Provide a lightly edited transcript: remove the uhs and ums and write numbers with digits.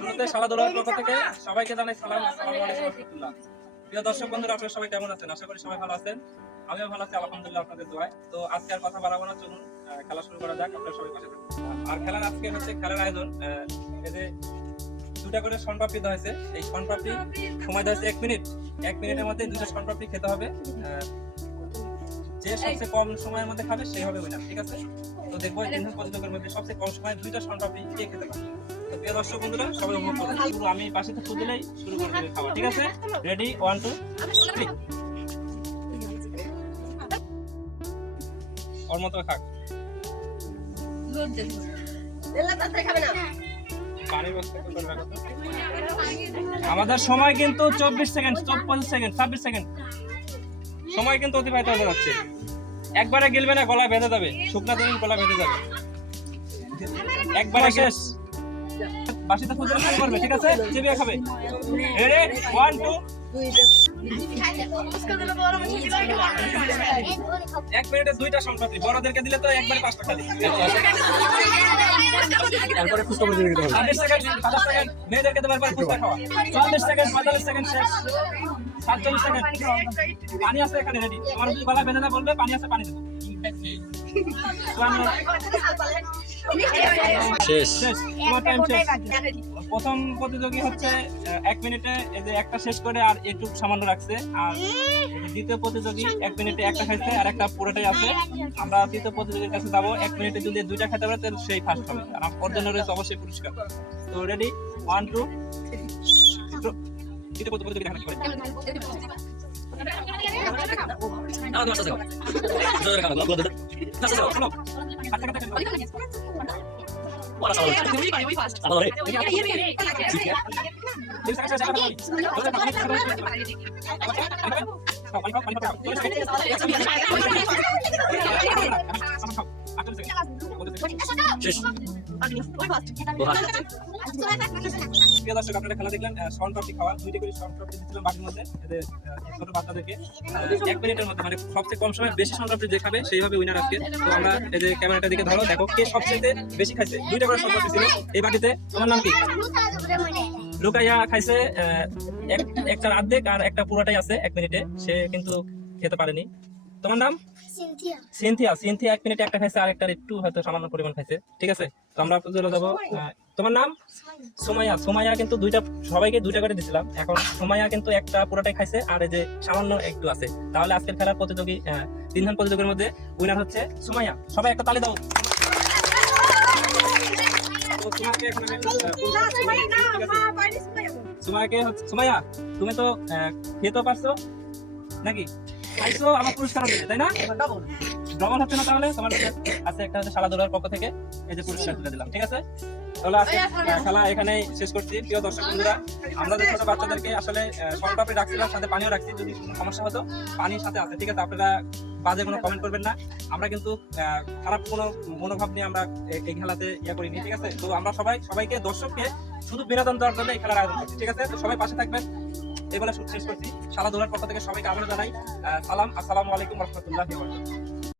শুরুতে শালাদুলার পক্ষ থেকে সবাইকে জানাই সালাম। আসসালামু আলাইকুম ওয়া রাহমাতুল্লাহ। প্রিয় দর্শক বন্ধুরা, আপনারা সবাই কেমন আছেন? আশা করি সবাই ভালো আছেন। আমিও ভালো আছি আলহামদুলিল্লাহ আপনাদের দোয়ায়। তো আজকে আর কথা বাড়াবো না, চলুন খেলা শুরু করা যাক। আপনারা সবাই পাশে থাকুন। আর খেলার আজকে হচ্ছে খেলার আয়োজন, এই যে দুটা করে শনপাপড়ি দেওয়া হয়েছে। এই শনপাপড়ি সময় দেওয়া হয়েছে 1 মিনিট। 1 মিনিটের মধ্যে দুটো শনপাপড়ি খেতে হবে। যে সবচেয়ে কম সময়ের মধ্যে খাবে সেই হবে উইনার, ঠিক আছে? তো দেখবো এই তিনজন প্রতিযোগীর মধ্যে সবচেয়ে কম সময়ে দুইটা শনপাপড়ি কে খেতে পারে। তো প্রিয় দর্শক বন্ধুরা, সবাই উপভোগ করুন। আমি পাশে থেকে দিলেই শুরু করে দেবে খাওয়া, ঠিক আছে? রেডি, 1 2 3। ওর মতো খাক। আমাদের সময় কিন্তু 24 সেকেন্ড, 25 সেকেন্ড, 26 সেকেন্ড সময় কিন্তু অতিবাহিত হতে যাচ্ছে। একবারে গিলবে না, গলা বেঁধে যাবে। শুকনা দিন গলা বেঁধে যাবে। একবারে শেষ। বাসিতে ফুল শুরু করবে, ঠিক আছে? চিবিয়ে খাবে। রেডি, 1 2। 1 মিনিটে দুইটা শনপাপড়ি। বড়দেরকে দিলে তো একবারে 5টা খালি। তারপরে ফুচকা করে দিতে হবে। 30 সেকেন্ড, 50 সেকেন্ড মেয়েদেরকে দেবার পর ফুচকা খাওয়া। 40 সেকেন্ড, 45 সেকেন্ড শেষ। 47 সেকেন্ড। পানি আছে এখানে রেডি। আমার যদি গলা বেঁধে না বলবে পানি আছে, পানি দেবো। শেষ। তোমার টাইম শেষ। প্রথম প্রতিযোগী হচ্ছে 1 মিনিটে এই যে একটা শেষ করে আর একটু সামান্য রাখছে। আর দ্বিতীয় প্রতিযোগী 1 মিনিটে একটা খাইছে আর একটা পুরোটাই আছে। আমরা তৃতীয় প্রতিযোগীর কাছে যাবো। 1 মিনিটে যদি দুইটা খেতে পারে তাহলে সেই ফার্স্ট হবে। আর ওর জন্য রয়েছে অবশ্যই পুরস্কার। তো রেডি, 1 2। তৃতীয় প্রতিযোগী দেখা কি আপনারা খেলা দেখলেন। শনপাপড়ি খাওয়া, দুইটা করে শনপাপড়ি দিচ্ছিলাম বাটির মধ্যে ছোট বাচ্চাদেরকে। 1 মিনিটের মধ্যে, মানে সবচেয়ে কম সময় বেশি শনপাপড়ি যে খাবে সেইভাবে উইনার আজকে। তো আমরা এই যে ক্যামেরাটার দিকে ধরো, দেখো কে সবচেয়ে বেশি খাইছে। দুইটা করে শনপাপড়ি ছিল এই বাটিতে। তোমার নাম কি? লুকাইয়া খাইছে একটার অর্ধেক আর একটা পুরোটাই আছে 1 মিনিটে। সে কিন্তু খেতে পারেনি। তোমার নাম? সিনথিয়া। 1 মিনিটে একটা খাইছে, আর একটার একটু হয়তো সামান্য পরিমাণ খাইছে, ঠিক আছে? তো আমরা চলে যাবো। তোমার নাম? সুমাইয়া কিন্তু সবাইকে দুইটা করে দিছিলাম। এখন সুমাইয়া কিন্তু একটা পুরোটাই খাইছে আর এই যে সামান্য একটু আছে। তাহলে আজকের খেলার প্রতিযোগী 3 জন প্রতিযোগীর মধ্যে উইনার হচ্ছে সুমাইয়া। সবাই একটা তালি দাও। সুমাইয়া, তুমি তো খেতে পারছো নাকি? খাইছো, আমার পুরস্কার দিবে, তাই না? ডবল হচ্ছে না তাহলে? তোমার আছে একটা হচ্ছে শালাদুলার পক্ষ থেকে এই যে পুরস্কার তুলে দিলাম, ঠিক আছে? তাহলে আজকে খেলা এখানেই শেষ করছি। প্রিয় দর্শক বন্ধুরা, আমরা যে ছোট বাচ্চাদেরকে আসলে শনপাপড়ি রাখছিলাম, সাথে পানিও রাখছি। যদি কোনো সমস্যা হতো, পানির সাথে আছে, ঠিক আছে? আপনারা বাজে কোনো কমেন্ট করবেন না। আমরা কিন্তু খারাপ কোনো মনোভাব নিয়ে আমরা এই খেলাতে করিনি, ঠিক আছে? তো আমরা সবাইকে দর্শককে শুধু বিনোদন দেওয়ার জন্য এই খেলার আয়োজন করছি, ঠিক আছে? তো সবাই পাশে থাকবেন। এই বলে শেষ করছি। শালাদুলার পক্ষ থেকে সবাইকে আবারও জানাই সালাম। আসসালামু আলাইকুম ওয়া রাহমাতুল্লাহি ওয়া বারাকাতুহু।